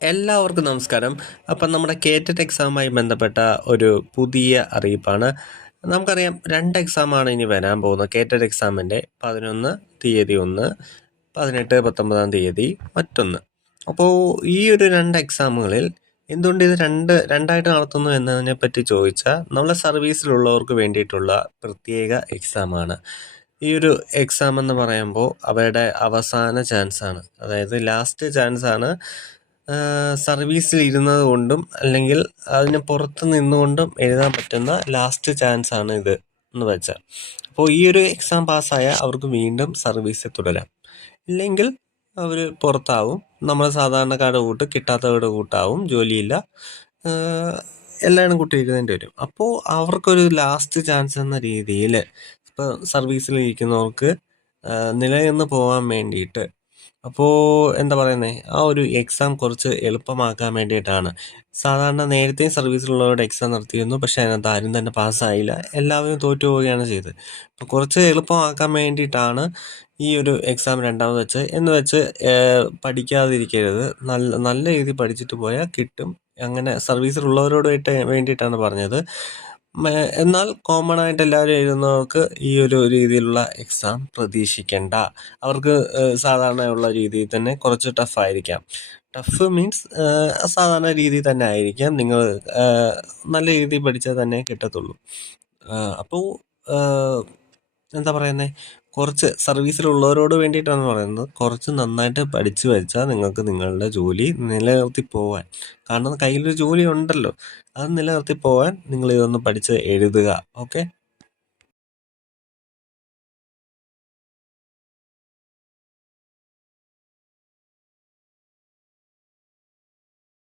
എല്ലാവർക്കും നമസ്കാരം. അപ്പം നമ്മുടെ കേറ്റഡ് എക്സാമുമായി ബന്ധപ്പെട്ട ഒരു പുതിയ അറിയിപ്പാണ്. നമുക്കറിയാം രണ്ട് എക്സാമാണ് ഇനി വരാൻ പോകുന്നത്. കേറ്റഡ് എക്സാമിന്റെ പതിനൊന്ന് തീയതി ഒന്ന് പതിനെട്ട് പത്തൊമ്പതാം തീയതി മറ്റൊന്ന്. അപ്പോൾ ഈ ഒരു രണ്ട് എക്സാമുകളിൽ എന്തുകൊണ്ട് ഇത് രണ്ട് രണ്ടായിട്ട് നടത്തുന്നു എന്നതിനെ പറ്റി ചോദിച്ചാൽ നമ്മളെ സർവീസിലുള്ളവർക്ക് വേണ്ടിയിട്ടുള്ള പ്രത്യേക എക്സാമാണ് ഈ ഒരു എക്സാം എന്ന് പറയുമ്പോൾ അവരുടെ അവസാന ചാൻസാണ് അതായത് ലാസ്റ്റ് ചാൻസാണ് സർവീസിൽ ഇരുന്നത് കൊണ്ടും അല്ലെങ്കിൽ അതിന് പുറത്ത് നിന്നുകൊണ്ടും എഴുതാൻ പറ്റുന്ന ലാസ്റ്റ് ചാൻസ് ആണ് ഇത് എന്ന് വെച്ചാൽ. അപ്പോൾ ഈ ഒരു എക്സാം പാസ്സായാൽ അവർക്ക് വീണ്ടും സർവീസിൽ തുടരാം. ഇല്ലെങ്കിൽ അവർ പുറത്താവും. നമ്മൾ സാധാരണക്കാരുടെ കൂട്ട് കിട്ടാത്തവരുടെ കൂട്ടാവും. ജോലിയില്ല. എല്ലാവരും കൂട്ടിയിരിക്കേണ്ടി വരും. അപ്പോൾ അവർക്കൊരു ലാസ്റ്റ് ചാൻസ് എന്ന രീതിയിൽ ഇപ്പോൾ സർവീസിലിരിക്കുന്നവർക്ക് നിലനിന്ന് പോകാൻ വേണ്ടിയിട്ട് അപ്പോൾ എന്താ പറയുന്നത് ആ ഒരു എക്സാം കുറച്ച് എളുപ്പമാക്കാൻ വേണ്ടിയിട്ടാണ്. സാധാരണ നേരത്തെയും സർവീസിലുള്ളവരുടെ എക്സാം നടത്തിയിരുന്നു. പക്ഷേ അതിനകത്ത് ആരും തന്നെ പാസ്സായില്ല എല്ലാവരും തോറ്റു പോവുകയാണ് ചെയ്തത്. അപ്പോൾ കുറച്ച് എളുപ്പമാക്കാൻ വേണ്ടിയിട്ടാണ് ഈ ഒരു എക്സാം രണ്ടാമത് വെച്ച് എന്ന് വെച്ച് പഠിക്കാതിരിക്കരുത്. നല്ല നല്ല രീതിയിൽ പഠിച്ചിട്ട് പോയാൽ കിട്ടും. അങ്ങനെ സർവീസിലുള്ളവരോട് വേണ്ടിയിട്ടാണ് പറഞ്ഞത്. എന്നാൽ കോമൺ ആയിട്ട് എല്ലാവരും എഴുതുന്നവർക്ക് ഈ ഒരു രീതിയിലുള്ള എക്സാം പ്രതീക്ഷിക്കേണ്ട. അവർക്ക് സാധാരണയുള്ള രീതിയിൽ തന്നെ കുറച്ച് ടഫായിരിക്കാം ടഫ് മീൻസ് സാധാരണ രീതിയിൽ തന്നെ ആയിരിക്കാം. നിങ്ങൾ നല്ല രീതിയിൽ പഠിച്ചാൽ തന്നെ കിട്ടത്തുള്ളൂ. അപ്പോൾ എന്താ പറയുന്നത് കുറച്ച് സർവീസിലുള്ളവരോട് വേണ്ടിയിട്ടാണ് പറയുന്നത്. കുറച്ച് നന്നായിട്ട് പഠിച്ചു വെച്ചാൽ നിങ്ങൾക്ക് നിങ്ങളുടെ ജോലി നിലനിർത്തി പോവാൻ. കാരണം കയ്യിലൊരു ജോലി ഉണ്ടല്ലോ. അത് നിലനിർത്തി പോവാൻ നിങ്ങൾ ഇതൊന്ന് പഠിച്ച് എഴുതുക. ഓക്കെ?